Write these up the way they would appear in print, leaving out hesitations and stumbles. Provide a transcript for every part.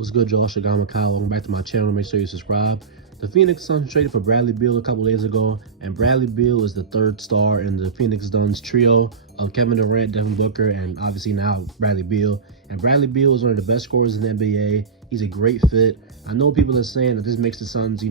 What's good, y'all? Shagama Kyle. Welcome back to my channel. Make sure you subscribe. The Phoenix Suns traded for Bradley Beal a couple days ago, and Bradley Beal is the third star in the Phoenix Suns trio of Kevin Durant, Devin Booker, and obviously now Bradley Beal. And Bradley Beal is one of the best scorers in the NBA. He's a great fit. I know people are saying that this makes the Suns,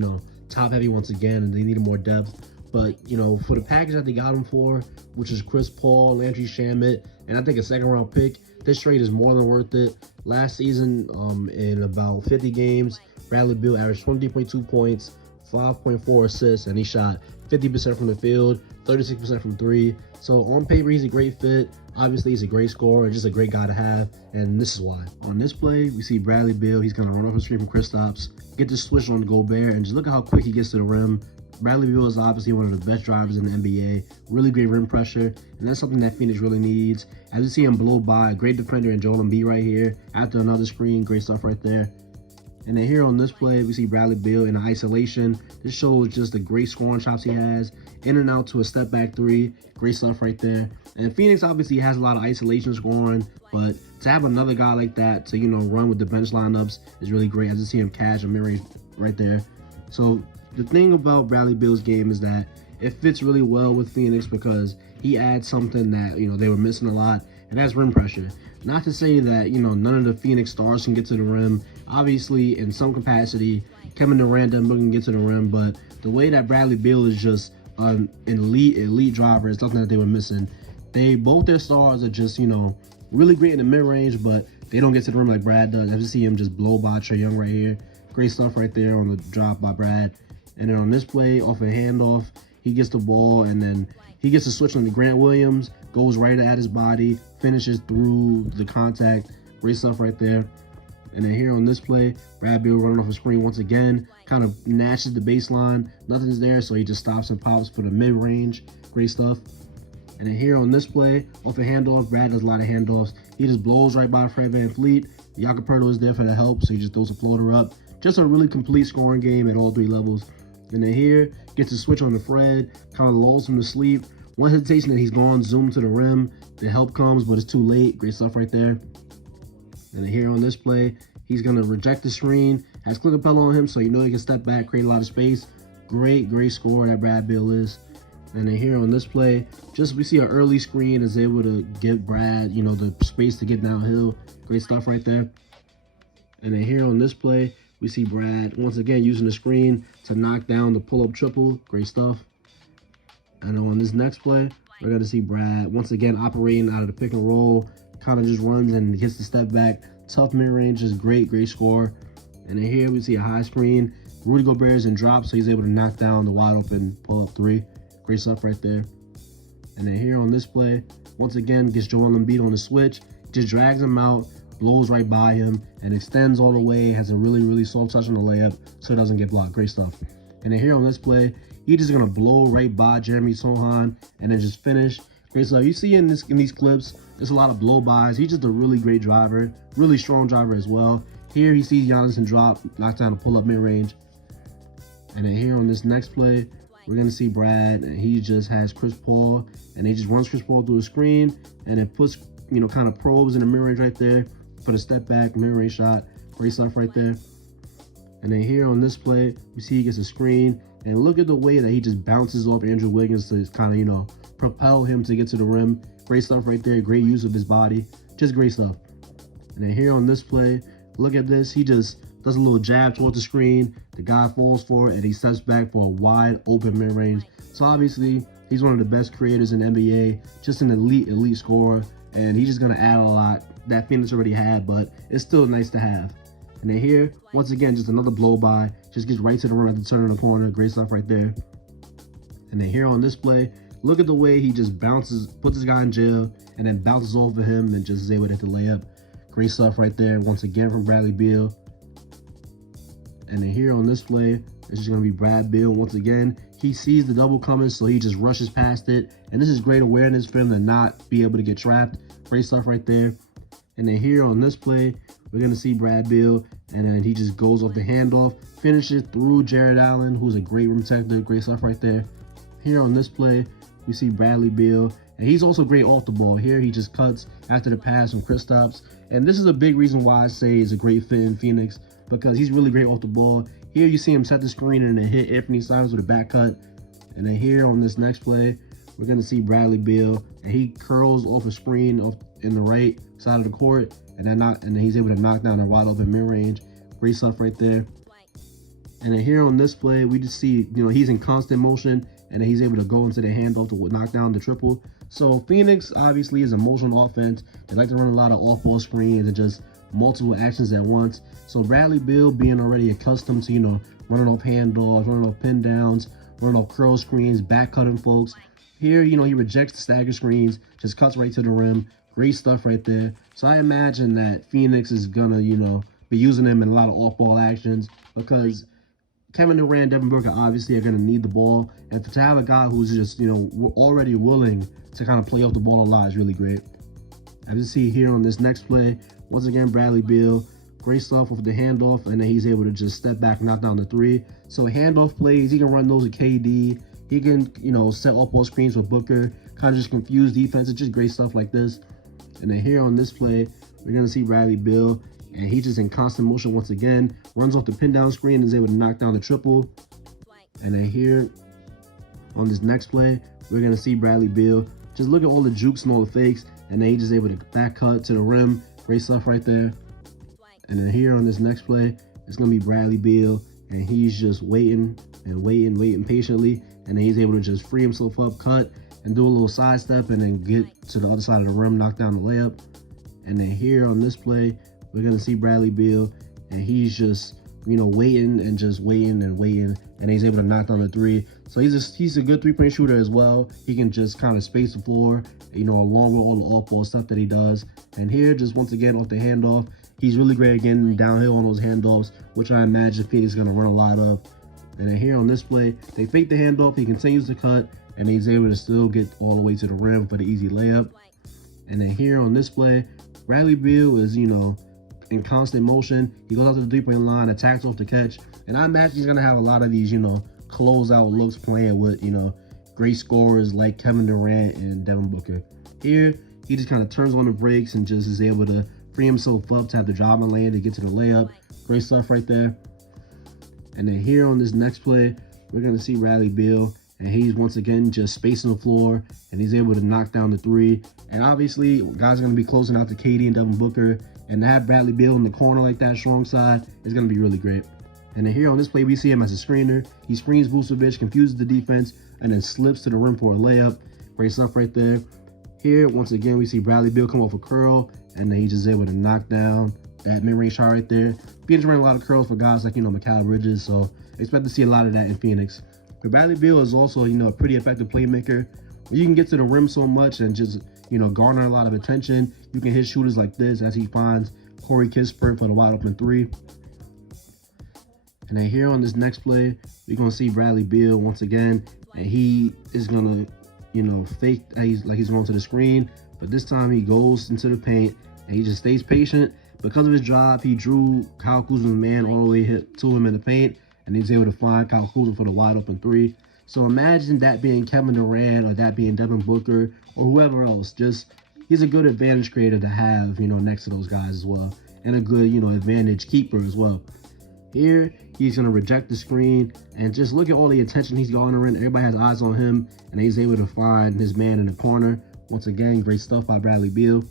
top heavy once again, and they need more depth. But, for the package that they got him for, which is Chris Paul, Landry Shamet, and I think a second-round pick, this trade is more than worth it. Last season, in about 50 games, Bradley Beal averaged 20.2 points, 5.4 assists, and he shot 50% from the field, 36% from three. So on paper, he's a great fit. Obviously, he's a great scorer and just a great guy to have, and this is why. On this play, we see Bradley Beal. He's going to run off the screen from Kristaps, get the switch on Gobert, and just look at how quick he gets to the rim. Bradley Beal is obviously one of the best drivers in the NBA. Really great rim pressure, and that's something that Phoenix really needs. As you see him blow by, a great defender in Joel Embiid right here. After another screen, great stuff right there. And then here on this play, we see Bradley Beal in isolation. This shows just the great scoring chops he has. In and out to a step back three. Great stuff right there. And Phoenix obviously has a lot of isolation scoring, but to have another guy like that to, run with the bench lineups is really great. As you see him catch a mid-range right there. So the thing about Bradley Beal's game is that it fits really well with Phoenix because he adds something that, they were missing a lot, and that's rim pressure. Not to say that, none of the Phoenix stars can get to the rim. Obviously, in some capacity, Kevin Durant can get to the rim, but the way that Bradley Beal is just an elite driver is something that they were missing. Both their stars are just, really great in the mid-range, but they don't get to the rim like Brad does. I just see him just blow by Trae Young right here. Great stuff right there on the drop by Brad. And then on this play, off a handoff, he gets the ball, and then he gets a switch on the Grant Williams, goes right at his body, finishes through the contact. Great stuff right there. And then here on this play, Brad Beal running off a screen once again, kind of gnashes the baseline. Nothing's there, so he just stops and pops for the mid-range. Great stuff. And then here on this play, off a handoff, Brad does a lot of handoffs. He just blows right by Fred VanVleet. Jakob is there for the help, so he just throws a floater up. Just a really complete scoring game at all three levels. And then here, gets a switch on the Fred, kind of lulls him to sleep. One hesitation and he's gone, zoom to the rim. The help comes, but it's too late. Great stuff right there. And then here on this play, he's going to reject the screen. Has Clint Capella on him, so he can step back, create a lot of space. Great score that Brad Beal is. And then here on this play, we see an early screen is able to give Brad, the space to get downhill. Great stuff right there. And then here on this play, we see Brad, once again, using the screen to knock down the pull-up triple. Great stuff. And on this next play, we're going to see Brad, once again, operating out of the pick and roll. Kind of just runs and hits the step back. Tough mid-range, just great score. And then here we see a high screen. Rudy Gobert is in drop, so he's able to knock down the wide-open pull-up three. Great stuff right there. And then here on this play, once again, gets Joel Embiid on the switch. Just drags him out, blows right by him, and extends all the way. Has a really soft touch on the layup, so it doesn't get blocked. Great stuff. And then here on this play, he's just gonna blow right by Jeremy Sohan and then just finish. Great stuff. You see in these clips, there's a lot of blow-bys. He's just a really great driver, really strong driver as well. Here he sees Giannis in drop, knocks down a pull-up mid-range. And then here on this next play, we're gonna see Brad, and he just has Chris Paul, and he just runs Chris Paul through the screen, and it puts, kind of probes in the mid-range right there for the step back mid-range shot. Great stuff right there. And then here on this play, we see he gets a screen, and look at the way that he just bounces off Andrew Wiggins to kind of, propel him to get to the rim. Great stuff right there. Great use of his body. Just great stuff. And then here on this play, look at this. He just does a little jab towards the screen. The guy falls for it, and he steps back for a wide open mid-range. So obviously, he's one of the best creators in the NBA. Just an elite scorer, and he's just going to add a lot that Phoenix already had, but it's still nice to have. And then here, once again, just another blow-by. Just gets right to the rim at the turn of the corner. Great stuff right there. And then here on this play, look at the way he just bounces, puts this guy in jail, and then bounces over him and just is able to hit the layup. Great stuff right there, once again from Bradley Beal. And then here on this play, it's just going to be Brad Beal. Once again, he sees the double coming, so he just rushes past it. And this is great awareness for him to not be able to get trapped. Great stuff right there. And then here on this play, we're going to see Brad Beal, and then he just goes off the handoff, finishes through Jared Allen, who's a great rim protector. Great stuff right there. Here on this play, we see Bradley Beal, And he's also great off the ball. Here he just cuts after the pass from Kristaps. And this is a big reason why I say he's a great fit in Phoenix, because he's really great off the ball. Here you see him set the screen and then hit Anthony Simons with a back cut. And then here on this next play, we're going to see Bradley Beal, and he curls off a screen in the right side of the court, and then he's able to knock down a wide open mid-range. Great stuff right there. And then here on this play, we just see, he's in constant motion, and then he's able to go into the handoff to knock down the triple. So Phoenix obviously is a motion offense. They like to run a lot of off-ball screens and just multiple actions at once. So Bradley Beal, being already accustomed to, running off handoffs, running off pin downs, running off curl screens, back cutting folks. Here, he rejects the stagger screens, just cuts right to the rim. Great stuff right there. So I imagine that Phoenix is gonna, be using him in a lot of off-ball actions, because Kevin Durant, Devin Booker obviously are gonna need the ball, and to have a guy who's just, already willing to kind of play off the ball a lot is really great. As you see here on this next play, once again, Bradley Beal, great stuff with the handoff, and then he's able to just step back and knock down the three. So handoff plays, he can run those with KD. He can, set off-ball screens with Booker, kind of just confuse defense. It's just great stuff like this. And then here on this play, we're going to see Bradley Beal, and he's just in constant motion once again. Runs off the pin-down screen and is able to knock down the triple. And then here on this next play, we're going to see Bradley Beal. Just look at all the jukes and all the fakes, and then he's just able to back cut to the rim. Great stuff right there. And then here on this next play, it's going to be Bradley Beal, and he's just waiting patiently. And then he's able to just free himself up, cut, and do a little sidestep, and then get to the other side of the rim, knock down the layup. And then here on this play, we're going to see Bradley Beal, and he's just, waiting, and he's able to knock down the three. So he's a good three-point shooter as well. He can just kind of space the floor, along with all the off-ball stuff that he does. And here, just once again, off the handoff, he's really great at getting downhill on those handoffs, which I imagine Phoenix is going to run a lot of. And then here on this play, they fake the handoff, he continues to cut, and he's able to still get all the way to the rim for the easy layup. And then here on this play, Bradley Beal is, in constant motion. He goes out to the three-point line, attacks off the catch, and I imagine he's going to have a lot of these, closeout looks playing with, great scorers like Kevin Durant and Devin Booker. Here, he just kind of turns on the brakes and just is able to free himself up to have the driving lane to get to the layup. Great stuff right there. And then here on this next play, we're going to see Bradley Beal, and he's once again just spacing the floor, and he's able to knock down the three. And obviously, guys are going to be closing out to KD and Devin Booker, and to have Bradley Beal in the corner like that, strong side, is going to be really great. And then here on this play, we see him as a screener. He screens Vucevic, confuses the defense, and then slips to the rim for a layup. Great stuff right there. Here, once again, we see Bradley Beal come off a curl, and then he's just able to knock down that mid-range shot right there. Phoenix running a lot of curls for guys like, Mikal Bridges, so expect to see a lot of that in Phoenix. But Bradley Beal is also, a pretty effective playmaker. Where you can get to the rim so much and just, garner a lot of attention. You can hit shooters like this as he finds Corey Kispert for the wide open three. And then here on this next play, we're going to see Bradley Beal once again, and he is going to, fake he's going to the screen, but this time he goes into the paint, and he just stays patient. Because of his drive, he drew Kyle Kuzma's man all the way to him in the paint, and he's able to find Kyle Kuzma for the wide open three. So imagine that being Kevin Durant or that being Devin Booker or whoever else. Just, he's a good advantage creator to have, next to those guys as well, and a good, advantage keeper as well. Here, he's going to reject the screen, and just look at all the attention he's garnering. Everybody has eyes on him, and he's able to find his man in the corner. Once again, great stuff by Bradley Beal.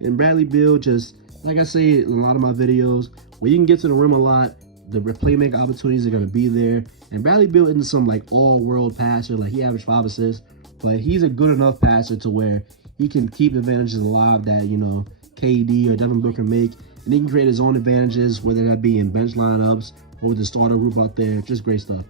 And Bradley Beal just, like I say in a lot of my videos, when you can get to the rim a lot, the playmaking opportunities are going to be there. And Bradley Beal isn't some all-world passer, he averaged 5 assists, but he's a good enough passer to where he can keep advantages alive that, KD or Devin Booker make, and he can create his own advantages, whether that be in bench lineups or with the starter group out there. Just great stuff.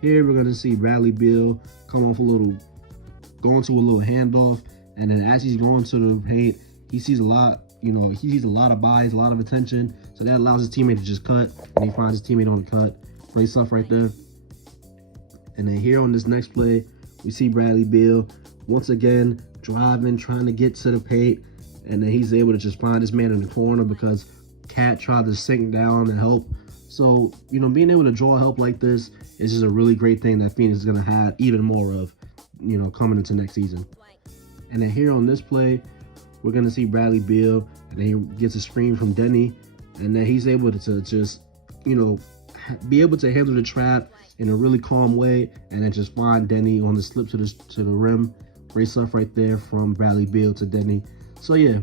Here we're going to see Bradley Beal come off going to a little handoff, and then as he's going to the paint, he sees a lot. He sees a lot of buys, a lot of attention, so that allows his teammate to just cut, and he finds his teammate on the cut. Great stuff right there. And then here on this next play, we see Bradley Beal once again driving, trying to get to the paint, and then he's able to just find his man in the corner because Cat tried to sink down and help. So, being able to draw help like this is just a really great thing that Phoenix is going to have even more of, coming into next season. And then here on this play, we're gonna see Bradley Beal, and then he gets a screen from Denny, and then he's able to just, be able to handle the trap in a really calm way, and then just find Denny on the slip to the rim. Great stuff right there from Bradley Beal to Denny. So yeah,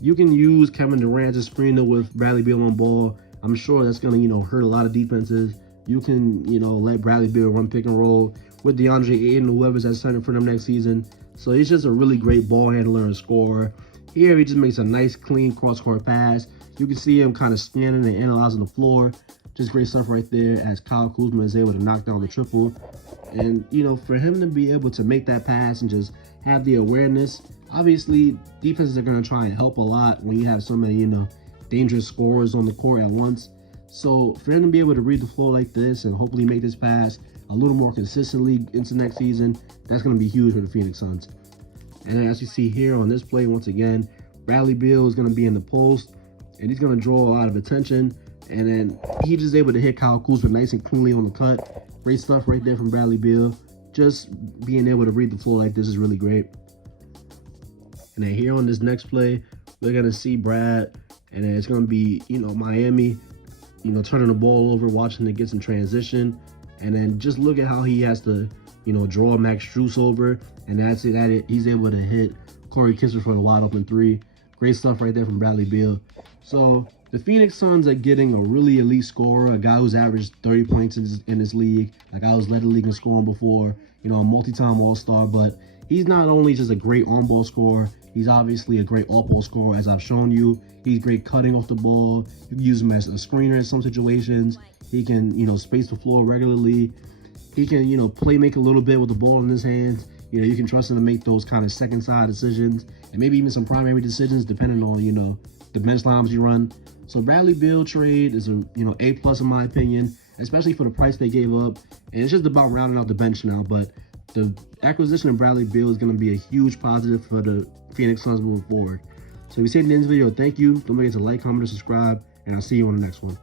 you can use Kevin Durant as a screener with Bradley Beal on ball. I'm sure that's gonna, hurt a lot of defenses. You can, let Bradley Beal run pick and roll with DeAndre Ayton, whoever's at center for them next season. So he's just a really great ball handler and scorer. Here he just makes a nice, clean cross-court pass. You can see him kind of scanning and analyzing the floor. Just great stuff right there as Kyle Kuzma is able to knock down the triple. And, for him to be able to make that pass and just have the awareness, obviously defenses are going to try and help a lot when you have so many, dangerous scorers on the court at once. So for him to be able to read the floor like this and hopefully make this pass a little more consistently into next season, that's going to be huge for the Phoenix Suns. And as you see here on this play, once again, Bradley Beal is going to be in the post, and he's going to draw a lot of attention. And then he's just able to hit Kyle Kuzma nice and cleanly on the cut. Great stuff right there from Bradley Beal. Just being able to read the floor like this is really great. And then here on this next play, we're going to see Brad, and then it's going to be, Miami, turning the ball over, watching it get some transition. And then just look at how he has to, draw Max Strus over. And that's it. At it, he's able to hit Corey Kispert for the wide open three. Great stuff right there from Bradley Beal. So the Phoenix Suns are getting a really elite scorer, a guy who's averaged 30 points in this league, a guy who's led the league in scoring before, a multi-time All-Star. But he's not only just a great on-ball scorer, he's obviously a great off-ball scorer, as I've shown you. He's great cutting off the ball. You can use him as a screener in some situations. He can, space the floor regularly. He can, play make a little bit with the ball in his hands. You can trust him to make those kind of second-side decisions and maybe even some primary decisions depending on, the bench lines you run. So Bradley Beal trade is a, A+ in my opinion, especially for the price they gave up. And it's just about rounding out the bench now. But the acquisition of Bradley Beal is going to be a huge positive for the Phoenix Suns moving forward. So if you see the end of the video, thank you. Don't forget to like, comment, and subscribe. And I'll see you on the next one.